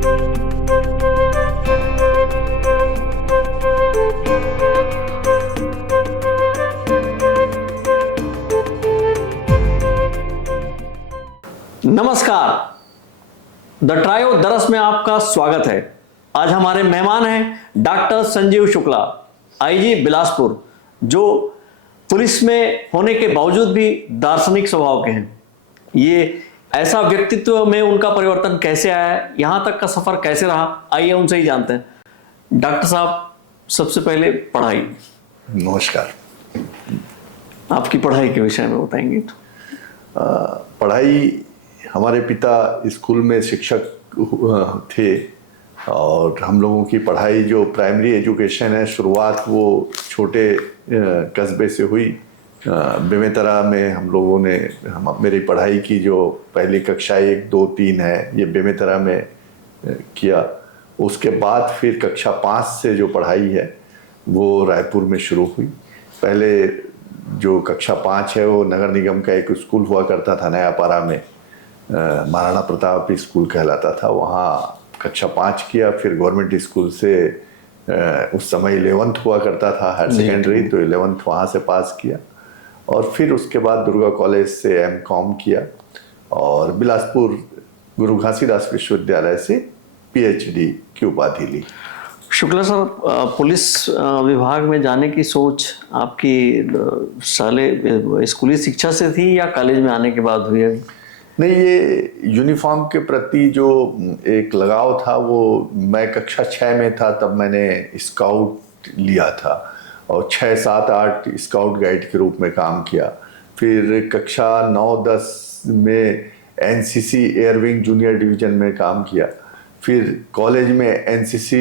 नमस्कार, the trio दरस में आपका स्वागत है। आज हमारे मेहमान हैं डॉक्टर संजीव शुक्ला, आईजी बिलासपुर, जो पुलिस में होने के बावजूद भी दार्शनिक स्वभाव के हैं। ये ऐसा व्यक्तित्व में उनका परिवर्तन कैसे आया है, यहाँ तक का सफर कैसे रहा, आइए उनसे ही जानते हैं। डॉक्टर साहब, सबसे पहले पढ़ाई। नमस्कार। आपकी पढ़ाई के विषय में बताएंगे तो? पढ़ाई, हमारे पिता स्कूल में शिक्षक थे और हम लोगों की पढ़ाई जो प्राइमरी एजुकेशन है, शुरुआत वो छोटे कस्बे से हुई। बेमेतरा में हम लोगों ने मेरी पढ़ाई की, जो पहली कक्षा 1, 2, 3 है, ये बेमेतरा में किया। उसके बाद फिर कक्षा 5 से जो पढ़ाई है वो रायपुर में शुरू हुई। पहले जो कक्षा 5 है वो नगर निगम का एक स्कूल हुआ करता था नयापारा में, महाराणा प्रताप स्कूल कहलाता था, वहाँ कक्षा 5 किया। फिर गवर्नमेंट स्कूल से उस समय 11th हुआ करता था, हायर सेकेंडरी, तो 11th वहाँ से पास किया। और फिर उसके बाद दुर्गा कॉलेज से M.Com किया और बिलासपुर गुरु घासीदास विश्वविद्यालय से PhD की उपाधि ली। शुक्ला सर, पुलिस विभाग में जाने की सोच आपकी साले स्कूली शिक्षा से थी या कॉलेज में आने के बाद हुई है? नहीं, ये यूनिफॉर्म के प्रति जो एक लगाव था वो मैं कक्षा 6 में था तब मैंने स्काउट लिया था और 6, 7, 8 स्काउट गाइड के रूप में काम किया। फिर कक्षा 9, 10 में NCC air wing junior division में काम किया। फिर कॉलेज में NCC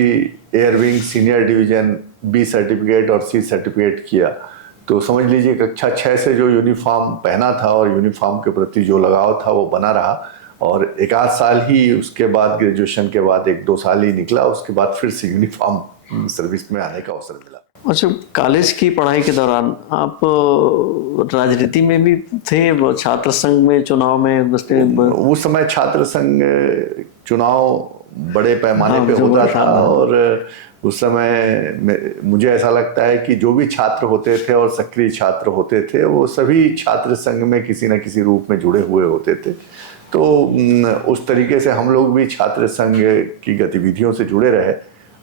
air wing senior division B certificate और C सर्टिफिकेट किया। तो समझ लीजिए कक्षा 6 से जो यूनिफॉर्म पहना था और यूनिफॉर्म के प्रति जो लगाव था वो बना रहा। और 1-8 साल ही उसके बाद, ग्रेजुएशन के बाद 1-2 साल ही निकला, उसके बाद फिर से यूनिफॉर्म सर्विस में आने का अवसर मिला। अच्छा, कॉलेज की पढ़ाई के दौरान आप राजनीति में भी थे, छात्र संघ में, चुनाव में? उस समय छात्र संघ चुनाव बड़े पैमाने पे होता था और उस समय मुझे ऐसा लगता है कि जो भी छात्र होते थे और सक्रिय छात्र होते थे वो सभी छात्र संघ में किसी न किसी रूप में जुड़े हुए होते थे। तो उस तरीके से हम लोग भी छात्र संघ की गतिविधियों से जुड़े रहे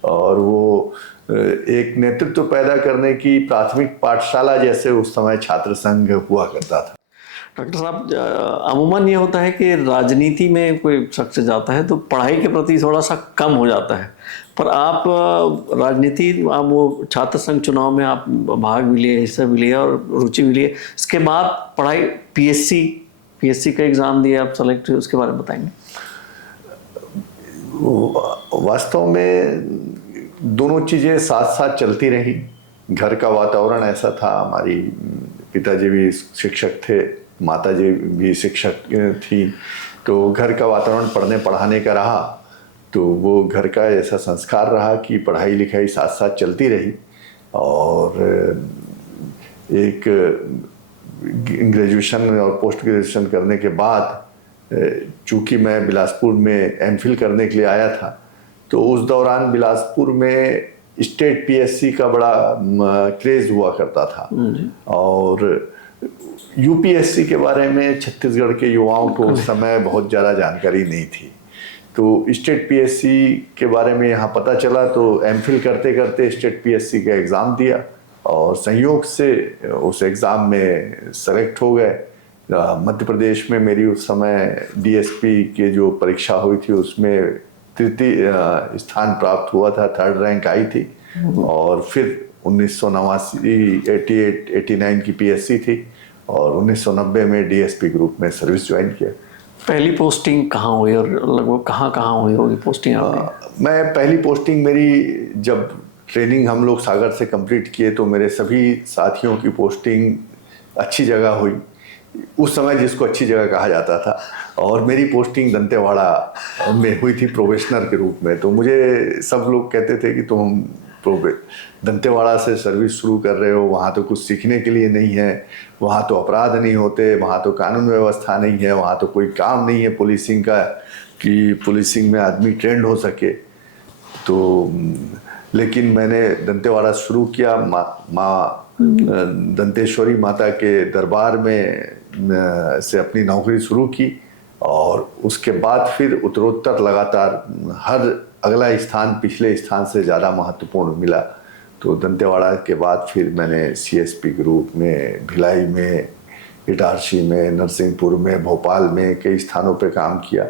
और वो एक नेतृत्व पैदा करने की प्राथमिक पाठशाला जैसे उस समय छात्र संघ हुआ करता था। डॉक्टर साहब, अमूमन ये होता है कि राजनीति में कोई शख्स जाता है तो पढ़ाई के प्रति थोड़ा सा कम हो जाता है, पर आप राजनीति, आप वो छात्र संघ चुनाव में आप भाग भी लिए, हिस्सा भी लिया और रुचि भी लिए। इसके बाद पढ़ाई PSC का एग्ज़ाम दिया, आप सेलेक्ट हुए, उसके बारे में बताएंगे? वास्तव में दोनों चीज़ें साथ साथ चलती रही। घर का वातावरण ऐसा था, हमारी पिताजी भी शिक्षक थे, माताजी भी शिक्षक थी, तो घर का वातावरण पढ़ने पढ़ाने का रहा। तो वो घर का ऐसा संस्कार रहा कि पढ़ाई लिखाई साथ साथ चलती रही। और एक ग्रेजुएशन और पोस्ट ग्रेजुएशन करने के बाद चूँकि मैं बिलासपुर में MPhil करने के लिए आया था, तो उस दौरान बिलासपुर में स्टेट PSC का बड़ा क्रेज़ हुआ करता था और UPSC के बारे में छत्तीसगढ़ के युवाओं को उस समय बहुत ज़्यादा जानकारी नहीं थी। तो स्टेट PSC के बारे में यहाँ पता चला तो MPhil करते करते स्टेट PSC का एग्ज़ाम दिया और संयोग से उस एग्ज़ाम में सेलेक्ट हो गए। मध्य प्रदेश में मेरी उस समय DSP की जो परीक्षा हुई थी उसमें तृतीय स्थान प्राप्त हुआ था, 3rd रैंक आई थी। और फिर 1989 89 की PSC थी और 1990 में DSP ग्रुप में सर्विस ज्वाइन किया। पहली पोस्टिंग कहाँ हुई और लगभग कहाँ हुई होगी पोस्टिंग आपकी? मैं पहली पोस्टिंग मेरी, जब ट्रेनिंग हम लोग सागर से कंप्लीट किए तो मेरे सभी साथियों की पोस्टिंग अच्छी जगह हुई, उस समय जिसको अच्छी जगह कहा जाता था, और मेरी पोस्टिंग दंतेवाड़ा में हुई थी प्रोबेशनर के रूप में। तो मुझे सब लोग कहते थे कि तुम दंतेवाड़ा से सर्विस शुरू कर रहे हो, वहाँ तो कुछ सीखने के लिए नहीं है, वहाँ तो अपराध नहीं होते, वहाँ तो कानून व्यवस्था नहीं है, वहाँ तो कोई काम नहीं है पुलिसिंग का, कि पुलिसिंग में आदमी ट्रेंड हो सके। तो लेकिन मैंने दंतेवाड़ा शुरू किया, माँ दंतेश्वरी माता के दरबार में से अपनी नौकरी शुरू की, और उसके बाद फिर उत्तरोत्तर लगातार हर अगला स्थान पिछले स्थान से ज़्यादा महत्वपूर्ण मिला। तो दंतेवाड़ा के बाद फिर मैंने सीएसपी ग्रुप में, भिलाई में, इटारसी में, नरसिंहपुर में, भोपाल में कई स्थानों पे काम किया।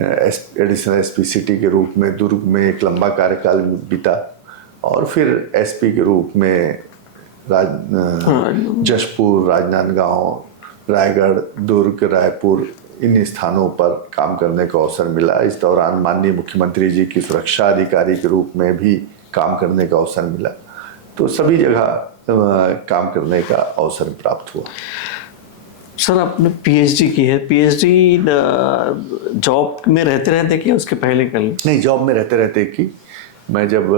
एडिशनल एसपी सिटी के रूप में दुर्ग में एक लंबा कार्यकाल बीता, और फिर एसपी के रूप में जशपुर, राजनांदगांव, रायगढ़, दुर्ग, रायपुर, इन स्थानों पर काम करने का अवसर मिला। इस दौरान माननीय मुख्यमंत्री जी की सुरक्षा अधिकारी के रूप में भी काम करने का अवसर मिला। तो सभी जगह काम करने का अवसर प्राप्त हुआ। सर, आपने पीएचडी की है, पीएचडी जॉब में रहते रहते की उसके पहले कर ली? नहीं, जॉब में रहते रहते की। मैं जब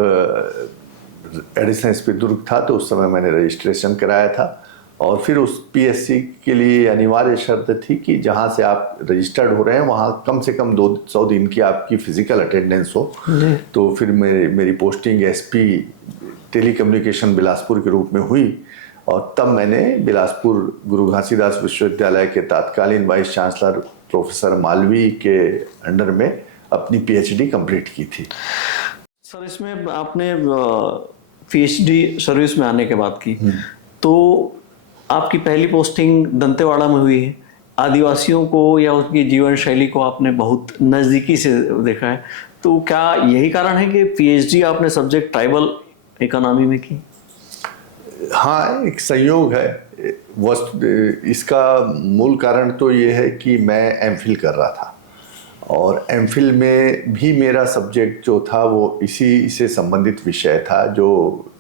एडिशनल एसपी दुर्ग था तो उस समय मैंने रजिस्ट्रेशन कराया था, और फिर उस पीएससी के लिए अनिवार्य शर्त थी कि जहाँ से आप रजिस्टर्ड हो रहे हैं वहाँ कम से कम 200 दिन की आपकी फिजिकल अटेंडेंस हो। तो फिर मेरी पोस्टिंग एसपी टेलीकम्युनिकेशन बिलासपुर के रूप में हुई, और तब मैंने बिलासपुर गुरु घासीदास विश्वविद्यालय के तत्कालीन वाइस चांसलर प्रोफेसर मालवीय के अंडर में अपनी पीएचडी कंप्लीट की थी। सर, इसमें आपने पीएचडी सर्विस में आने के बाद की, तो आपकी पहली पोस्टिंग दंतेवाड़ा में हुई है। आदिवासियों को या उनकी जीवन शैली को आपने बहुत नज़दीकी से देखा है, तो क्या यही कारण है कि पीएचडी आपने सब्जेक्ट ट्राइबल इकोनॉमी में की? हाँ, एक संयोग है। इसका मूल कारण तो ये है कि मैं एमफिल कर रहा था, और एमफिल में भी मेरा सब्जेक्ट जो था वो इसी से संबंधित विषय था। जो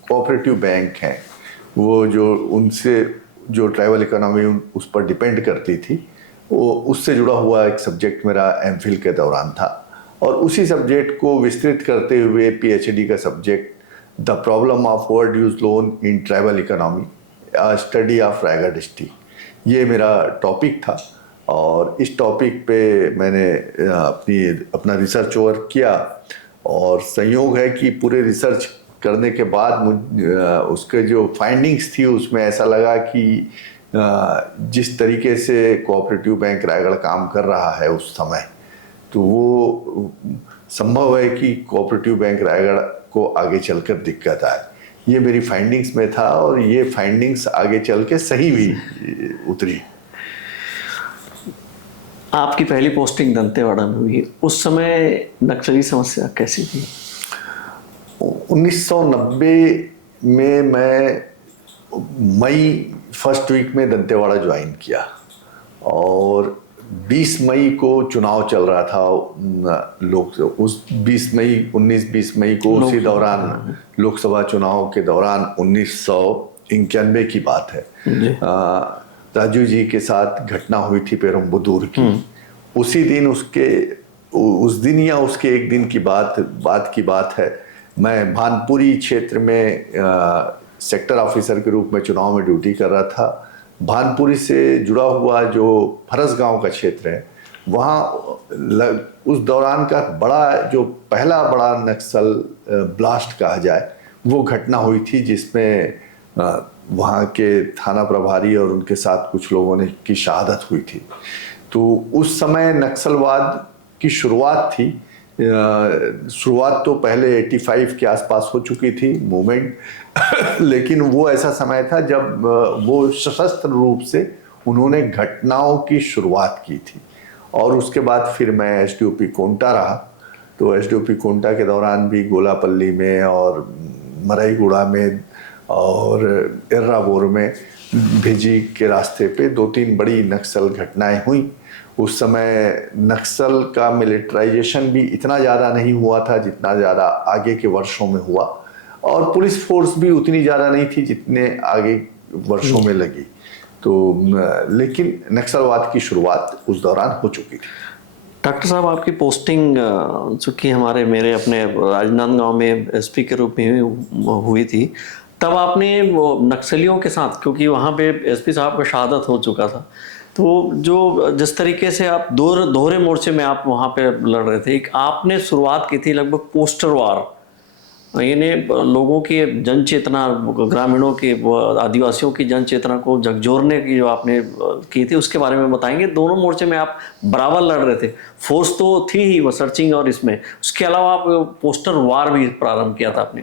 कोऑपरेटिव बैंक हैं, वो जो उनसे जो ट्राइबल इकोनॉमी उस पर डिपेंड करती थी, वो उससे जुड़ा हुआ एक सब्जेक्ट मेरा एमफिल के दौरान था। और उसी सब्जेक्ट को विस्तृत करते हुए पीएचडी का subject the problem of word use loan in tribal economy, study of Raigarh district, ये मेरा टॉपिक था। और इस टॉपिक पे मैंने अपना रिसर्च वर्क किया, और संयोग है कि पूरे रिसर्च करने के बाद उसके जो फाइंडिंग्स थी उसमें ऐसा लगा कि जिस तरीके से कोऑपरेटिव बैंक रायगढ़ काम कर रहा है उस समय, तो वो संभव है कि कोऑपरेटिव बैंक रायगढ़ को आगे चलकर दिक्कत आए। ये मेरी फाइंडिंग्स में था, और ये फाइंडिंग्स आगे चल के सही भी उतरी। आपकी पहली पोस्टिंग दंतेवाड़ा में हुई, उस समय नक्सली समस्या कैसी थी? 1990 में मैं मई फर्स्ट वीक में दंतेवाड़ा ज्वाइन किया, और 20 मई को चुनाव चल रहा था उस 19-20 मई को उसी दौरान लोकसभा चुनाव के दौरान 1991 की बात है। राजू जी के साथ घटना हुई थी पेरुम्बुदूर की। उसी दिन उस दिन या उसके एक दिन की बात है, मैं भानपुरी क्षेत्र में सेक्टर ऑफिसर के रूप में चुनाव में ड्यूटी कर रहा था। भानपुरी से जुड़ा हुआ जो फरस गांव का क्षेत्र है, वहाँ उस दौरान का पहला बड़ा नक्सल ब्लास्ट कहा जाए, वो घटना हुई थी, जिसमें वहाँ के थाना प्रभारी और उनके साथ कुछ लोगों की शहादत हुई थी। तो उस समय नक्सलवाद की शुरुआत थी। शुरुआत तो पहले 85 के आसपास हो चुकी थी मूवमेंट, लेकिन वो ऐसा समय था जब वो सशस्त्र रूप से उन्होंने घटनाओं की शुरुआत की थी। और उसके बाद फिर मैं एसडीओपी कोंटा रहा। तो एसडीओपी कोंटा के दौरान भी गोलापल्ली में और मरईगुड़ा में और एर्राबोर में भेजी के रास्ते पे 2-3 बड़ी नक्सल घटनाएं हुई। उस समय नक्सल का मिलिट्राइजेशन भी इतना ज़्यादा नहीं हुआ था जितना ज़्यादा आगे के वर्षों में हुआ, और पुलिस फोर्स भी उतनी ज़्यादा नहीं थी जितने आगे वर्षों में लगी। तो लेकिन नक्सलवाद की शुरुआत उस दौरान हो चुकी थी। डॉक्टर साहब, आपकी पोस्टिंग चूँकि मेरे अपने राजनांदगांव में एसपी के रूप में हुई थी, तब आपने वो नक्सलियों के साथ, क्योंकि वहाँ पे एसपी साहब का शहादत हो चुका था, तो जो जिस तरीके से आप दोहरे मोर्चे में आप वहाँ पे लड़ रहे थे, एक आपने शुरुआत की थी लगभग पोस्टर वार, यानी लोगों की जन चेतना, ग्रामीणों की, आदिवासियों की जन चेतना को झकझोरने की जो आपने की थी, उसके बारे में बताएंगे। दोनों मोर्चे में आप बराबर लड़ रहे थे, फोर्स तो थी ही वो सर्चिंग और इसमें, उसके अलावा आप पोस्टर वार भी प्रारंभ किया था आपने।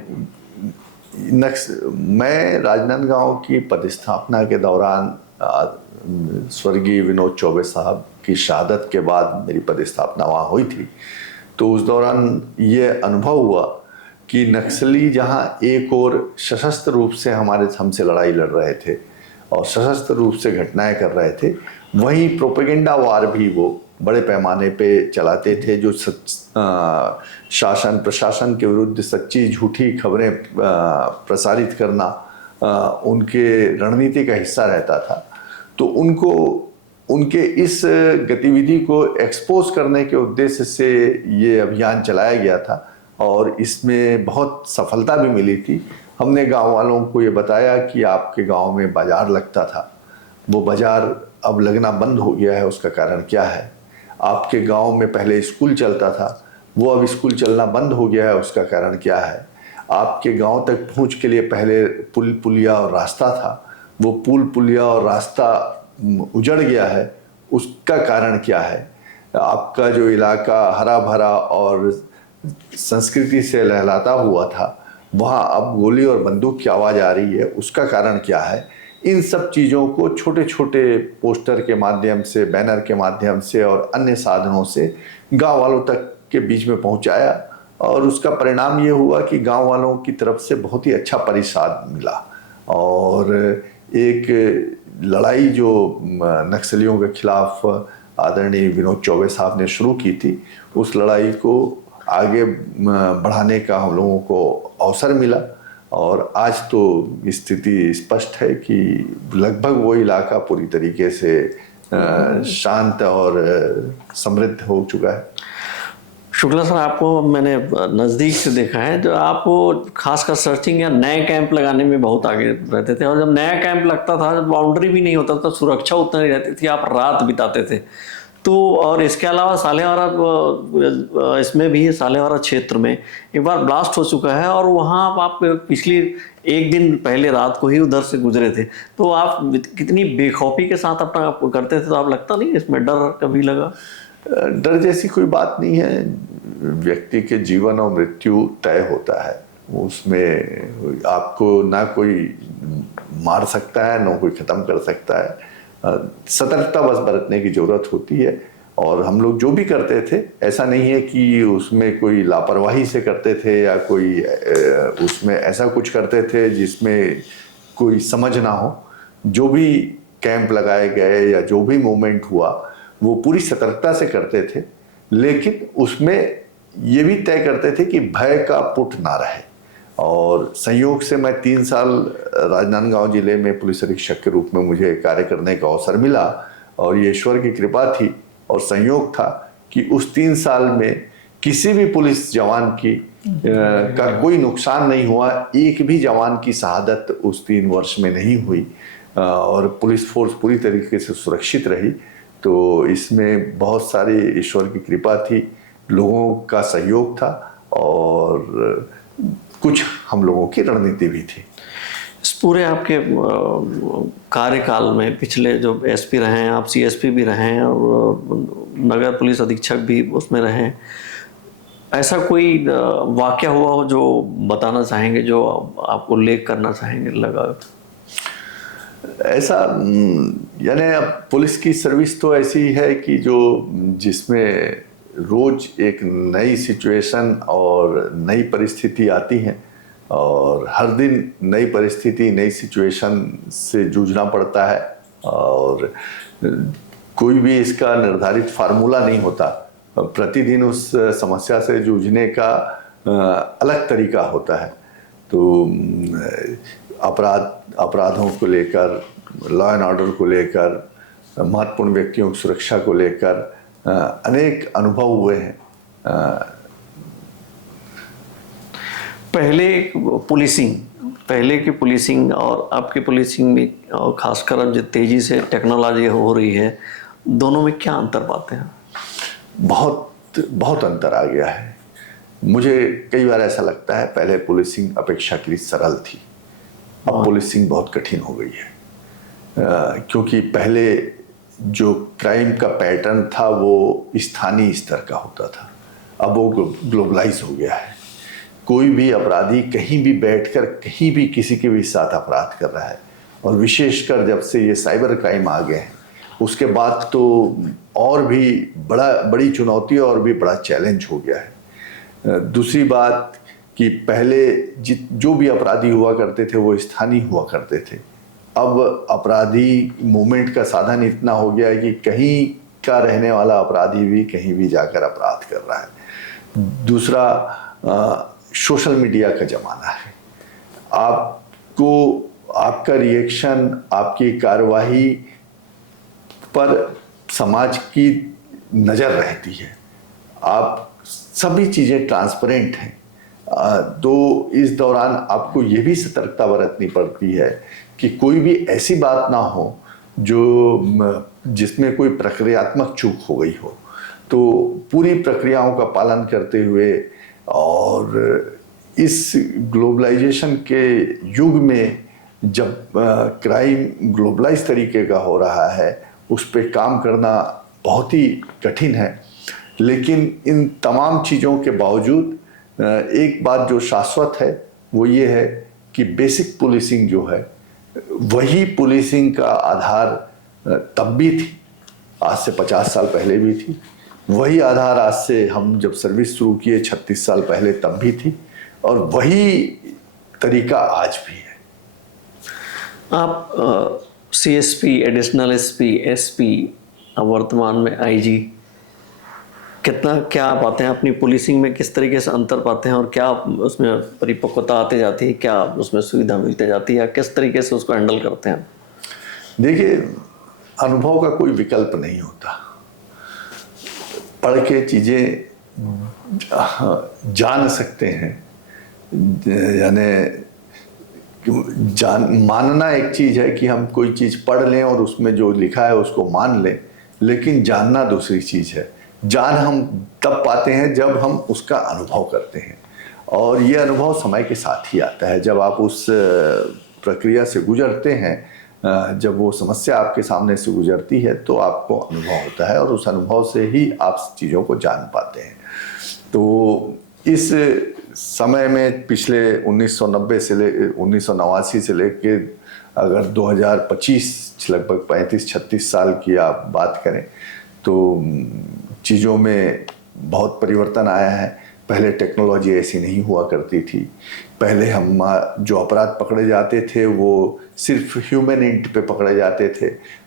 मैं राजनांदगांव की पदस्थापना के दौरान स्वर्गीय विनोद चौबे साहब की शहादत के बाद मेरी पदस्थापना वहाँ हुई थी। तो उस दौरान ये अनुभव हुआ कि नक्सली जहाँ एक और सशस्त्र रूप से हमसे लड़ाई लड़ रहे थे और सशस्त्र रूप से घटनाएं कर रहे थे, वहीं प्रोपेगेंडा वार भी वो बड़े पैमाने पे चलाते थे, जो शासन प्रशासन के विरुद्ध सच्ची झूठी खबरें प्रसारित करना उनके रणनीति का हिस्सा रहता था। तो उनके इस गतिविधि को एक्सपोज करने के उद्देश्य से ये अभियान चलाया गया था और इसमें बहुत सफलता भी मिली थी। हमने गांव वालों को ये बताया कि आपके गांव में बाजार लगता था, वो बाजार अब लगना बंद हो गया है, उसका कारण क्या है? आपके गांव में पहले स्कूल चलता था, वो अब स्कूल चलना बंद हो गया है, उसका कारण क्या है? आपके गांव तक पहुंच के लिए पहले पुल पुलिया और रास्ता था, वो पुल पुलिया और रास्ता उजड़ गया है, उसका कारण क्या है? आपका जो इलाका हरा भरा और संस्कृति से लहलाता हुआ था, वहाँ अब गोली और बंदूक की आवाज़ आ रही है, उसका कारण क्या है? इन सब चीज़ों को छोटे छोटे पोस्टर के माध्यम से, बैनर के माध्यम से और अन्य साधनों से गांव वालों तक के बीच में पहुंचाया और उसका परिणाम ये हुआ कि गांव वालों की तरफ से बहुत ही अच्छा प्रतिसाद मिला। और एक लड़ाई जो नक्सलियों के खिलाफ आदरणीय विनोद चौबे साहब ने शुरू की थी, उस लड़ाई को आगे बढ़ाने का हम लोगों को अवसर मिला और आज तो स्थिति स्पष्ट है कि लगभग वो इलाका पूरी तरीके से शांत और समृद्ध हो चुका है। शुक्ला सर, आपको मैंने नज़दीक से देखा है, जो आप खासकर सर्चिंग या नए कैंप लगाने में बहुत आगे रहते थे, और जब नया कैंप लगता था, जब बाउंड्री भी नहीं होता था, सुरक्षा उतना नहीं रहती थी, आप रात बिताते थे। तो और इसके अलावा सालेवारा, इसमें भी सालेवारा क्षेत्र में एक बार ब्लास्ट हो चुका है और वहाँ आप पिछली एक दिन पहले रात को ही उधर से गुजरे थे। तो आप कितनी बेखौफी के साथ अपना करते थे, तो आप लगता नहीं इसमें डर कभी लगा? डर जैसी कोई बात नहीं है। व्यक्ति के जीवन और मृत्यु तय होता है, उसमें आपको ना कोई मार सकता है, ना कोई खत्म कर सकता है। सतर्कता बस बरतने की जरूरत होती है। और हम लोग जो भी करते थे, ऐसा नहीं है कि उसमें कोई लापरवाही से करते थे या कोई उसमें ऐसा कुछ करते थे जिसमें कोई समझ ना हो। जो भी कैंप लगाए गए या जो भी मूवमेंट हुआ, वो पूरी सतर्कता से करते थे, लेकिन उसमें ये भी तय करते थे कि भय का पुट ना रहे। और संयोग से मैं 3 साल राजनांदगांव जिले में पुलिस अधीक्षक के रूप में मुझे कार्य करने का अवसर मिला और ये ईश्वर की कृपा थी और संयोग था कि उस 3 साल में किसी भी पुलिस जवान की का कोई नुकसान नहीं हुआ। एक भी जवान की शहादत उस 3 वर्ष में नहीं हुई और पुलिस फोर्स पूरी तरीके से सुरक्षित रही। तो इसमें बहुत सारी ईश्वर की कृपा थी, लोगों का सहयोग था और कुछ हम लोगों की रणनीति भी थी। इस पूरे आपके कार्यकाल में पिछले जो एसपी रहे हैं, आप सीएसपी भी रहे हैं और नगर पुलिस अधीक्षक भी उसमें रहे हैं, ऐसा कोई वाकया हुआ हो जो बताना चाहेंगे, जो आप उल्लेख करना चाहेंगे लगा? ऐसा यानी अब पुलिस की सर्विस तो ऐसी है कि जो जिसमें रोज एक नई सिचुएशन और नई परिस्थिति आती है और हर दिन नई परिस्थिति, नई सिचुएशन से जूझना पड़ता है और कोई भी इसका निर्धारित फार्मूला नहीं होता। प्रतिदिन उस समस्या से जूझने का अलग तरीका होता है। तो अपराधों को लेकर, लॉ एंड ऑर्डर को लेकर, महत्वपूर्ण व्यक्तियों की सुरक्षा को लेकर अनेक अनुभव हुए हैं। पहले पुलिसिंग पहले की पुलिसिंग और आपकी पुलिसिंग में, और खासकर अब जो तेजी से टेक्नोलॉजी हो रही है, दोनों में क्या अंतर पाते हैं? बहुत बहुत अंतर आ गया है। मुझे कई बार ऐसा लगता है पहले पुलिसिंग अपेक्षाकृत सरल थी, अब पुलिसिंग बहुत कठिन हो गई है। क्योंकि पहले जो क्राइम का पैटर्न था वो स्थानीय स्तर का होता था, अब वो ग्लोबलाइज हो गया है। कोई भी अपराधी कहीं भी बैठकर कहीं भी किसी के भी साथ अपराध कर रहा है, और विशेषकर जब से ये साइबर क्राइम आ गए हैं उसके बाद तो और भी बड़ी चुनौती और भी बड़ा चैलेंज हो गया है। दूसरी बात कि पहले जो भी अपराधी हुआ करते थे वो स्थानीय हुआ करते थे, अब अपराधी मूवमेंट का साधन इतना हो गया है कि कहीं का रहने वाला अपराधी भी कहीं भी जाकर अपराध कर रहा है। दूसरा, सोशल मीडिया का ज़माना है। आपको आपका रिएक्शन, आपकी कार्रवाई पर समाज की नज़र रहती है, आप सभी चीज़ें ट्रांसपेरेंट हैं। तो इस दौरान आपको ये भी सतर्कता बरतनी पड़ती है कि कोई भी ऐसी बात ना हो जिसमें कोई प्रक्रियात्मक चूक हो गई हो। तो पूरी प्रक्रियाओं का पालन करते हुए और इस ग्लोबलाइजेशन के युग में जब क्राइम ग्लोबलाइज तरीके का हो रहा है, उस पे काम करना बहुत ही कठिन है। लेकिन इन तमाम चीज़ों के बावजूद एक बात जो शाश्वत है वो ये है कि बेसिक पुलिसिंग जो है वही पुलिसिंग का आधार तब भी थी, आज से 50 साल पहले भी थी। वही आधार आज से हम जब सर्विस शुरू किए 36 साल पहले तब भी थी, और वही तरीका आज भी है। आप CSP, एडिशनल SP, SP, अब वर्तमान में IG, कितना क्या पाते हैं अपनी पुलिसिंग में, किस तरीके से अंतर पाते हैं और क्या उसमें परिपक्वता आते जाती है, क्या उसमें सुविधा मिलती जाती है, या किस तरीके से उसको हैंडल करते हैं? देखिए, अनुभव का कोई विकल्प नहीं होता। पढ़ के चीज़ें जान सकते हैं, यानी मानना एक चीज़ है कि हम कोई चीज़ पढ़ लें और उसमें जो लिखा है उसको मान लें, लेकिन जानना दूसरी चीज़ है। जान हम तब पाते हैं जब हम उसका अनुभव करते हैं, और ये अनुभव समय के साथ ही आता है। जब आप उस प्रक्रिया से गुजरते हैं, जब वो समस्या आपके सामने से गुजरती है तो आपको अनुभव होता है, और उस अनुभव से ही आप चीज़ों को जान पाते हैं। तो इस समय में पिछले 1989 से लेके अगर 2025 लगभग 35-36 साल की आप बात करें तो चीज़ों में बहुत परिवर्तन आया है। पहले टेक्नोलॉजी ऐसी नहीं हुआ करती थी। पहले हम जो अपराध पकड़े जाते थे वो सिर्फ ह्यूमन इंट पे पकड़े जाते थे।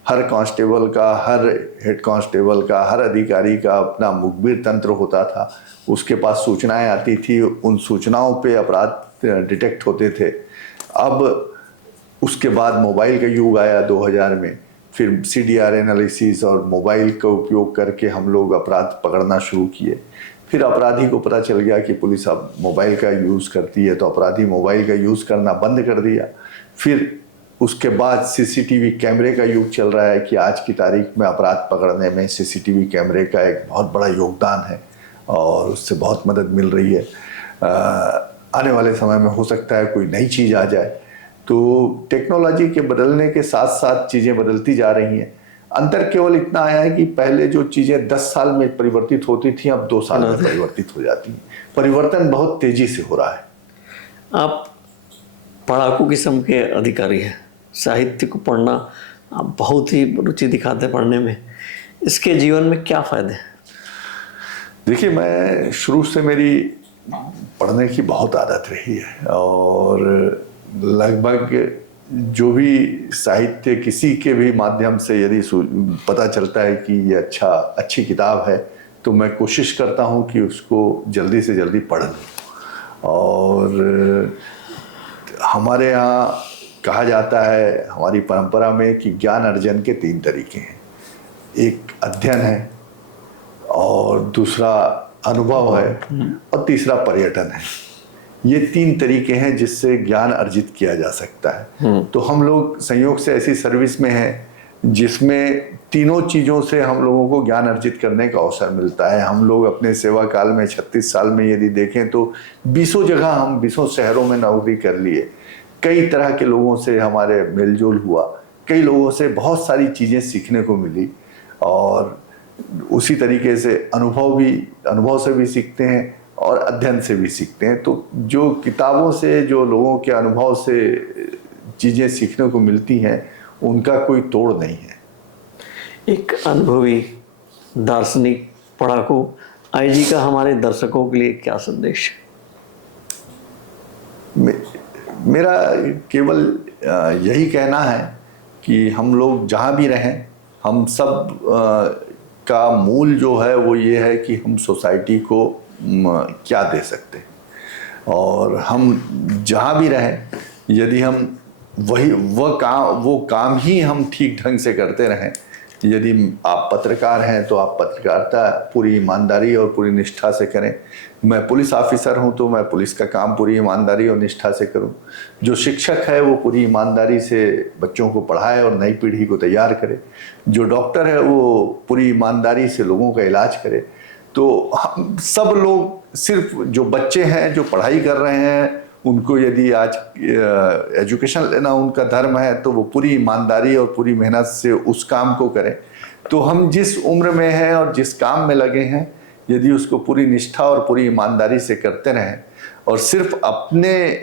हर कांस्टेबल का, हर हेड कांस्टेबल का, हर अधिकारी का अपना मुखबिर तंत्र होता था। उसके पास सूचनाएं आती थी, उन सूचनाओं पे अपराध डिटेक्ट होते थे। अब उसके बाद मोबाइल का युग आया 2000 में, फिर CDR एनालिसिस और मोबाइल का उपयोग करके हम लोग अपराध पकड़ना शुरू किए। फिर अपराधी को पता चल गया कि पुलिस अब मोबाइल का यूज़ करती है, तो अपराधी मोबाइल का यूज़ करना बंद कर दिया। फिर उसके बाद CCTV कैमरे का युग चल रहा है कि आज की तारीख में अपराध पकड़ने में CCTV कैमरे का एक बहुत बड़ा योगदान है और उससे बहुत मदद मिल रही है। आने वाले समय में हो सकता है कोई नई चीज़ आ जाए। तो टेक्नोलॉजी के बदलने के साथ साथ चीज़ें बदलती जा रही हैं। अंतर केवल इतना आया है कि पहले जो चीज़ें 10 साल में परिवर्तित होती थी अब 2 साल में परिवर्तित हो जाती हैं। परिवर्तन बहुत तेज़ी से हो रहा है। आप पढ़ाकू किस्म के अधिकारी हैं, साहित्य को पढ़ना आप बहुत ही रुचि दिखाते हैं पढ़ने में, इसके जीवन में क्या फ़ायदे हैं? देखिए, मैं शुरू से मेरी पढ़ने की बहुत आदत रही है, और लगभग जो भी साहित्य किसी के भी माध्यम से यदि पता चलता है कि ये अच्छी किताब है तो मैं कोशिश करता हूँ कि उसको जल्दी से जल्दी पढ़ लूँ। और हमारे यहाँ कहा जाता है, हमारी परंपरा में, कि ज्ञान अर्जन के 3 तरीके हैं। एक अध्ययन है, और दूसरा अनुभव है, और तीसरा पर्यटन है। ये 3 तरीके हैं जिससे ज्ञान अर्जित किया जा सकता है। तो हम लोग संयोग से ऐसी सर्विस में हैं जिसमें तीनों चीज़ों से हम लोगों को ज्ञान अर्जित करने का अवसर मिलता है। हम लोग अपने सेवा काल में 36 साल में यदि देखें तो 20 जगह हम 20 शहरों में नौकरी कर लिए। कई तरह के लोगों से हमारे मेलजोल हुआ, कई लोगों से बहुत सारी चीज़ें सीखने को मिली, और उसी तरीके से अनुभव से भी सीखते हैं और अध्ययन से भी सीखते हैं। तो जो किताबों से, जो लोगों के अनुभव से चीज़ें सीखने को मिलती हैं, उनका कोई तोड़ नहीं है। एक अनुभवी दार्शनिक पढ़ाकू आईजी का हमारे दर्शकों के लिए क्या संदेश है? मेरा केवल यही कहना है कि हम लोग जहाँ भी रहें, हम सब का मूल जो है वो ये है कि हम सोसाइटी को क्या दे सकते हैं, और हम जहाँ भी रहें यदि हम वो काम ही हम ठीक ढंग से करते रहें। यदि आप पत्रकार हैं तो आप पत्रकारिता पूरी ईमानदारी और पूरी निष्ठा से करें। मैं पुलिस ऑफिसर हूं तो मैं पुलिस का काम पूरी ईमानदारी और निष्ठा से करूं। जो शिक्षक है वो पूरी ईमानदारी से बच्चों को पढ़ाए और नई पीढ़ी को तैयार करे। जो डॉक्टर है वो पूरी ईमानदारी से लोगों का इलाज करे। तो हम सब लोग, सिर्फ जो बच्चे हैं जो पढ़ाई कर रहे हैं, उनको यदि आज एजुकेशन लेना उनका धर्म है तो वो पूरी ईमानदारी और पूरी मेहनत से उस काम को करें। तो हम जिस उम्र में हैं और जिस काम में लगे हैं, यदि उसको पूरी निष्ठा और पूरी ईमानदारी से करते रहें और सिर्फ अपने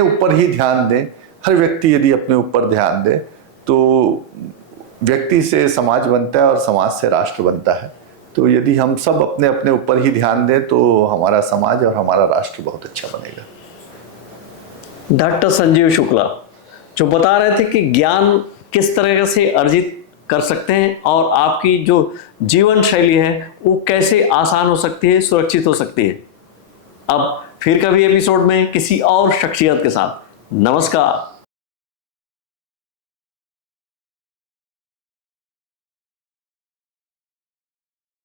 ऊपर ही ध्यान दें, हर व्यक्ति यदि अपने ऊपर ध्यान दे तो व्यक्ति से समाज बनता है और समाज से राष्ट्र बनता है। तो यदि हम सब अपने अपने ऊपर ही ध्यान दें तो हमारा समाज और हमारा राष्ट्र बहुत अच्छा बनेगा। डॉक्टर संजीव शुक्ला जो बता रहे थे कि ज्ञान किस तरह से अर्जित कर सकते हैं और आपकी जो जीवन शैली है वो कैसे आसान हो सकती है, सुरक्षित हो सकती है। अब फिर कभी एपिसोड में किसी और शख्सियत के साथ। नमस्कार।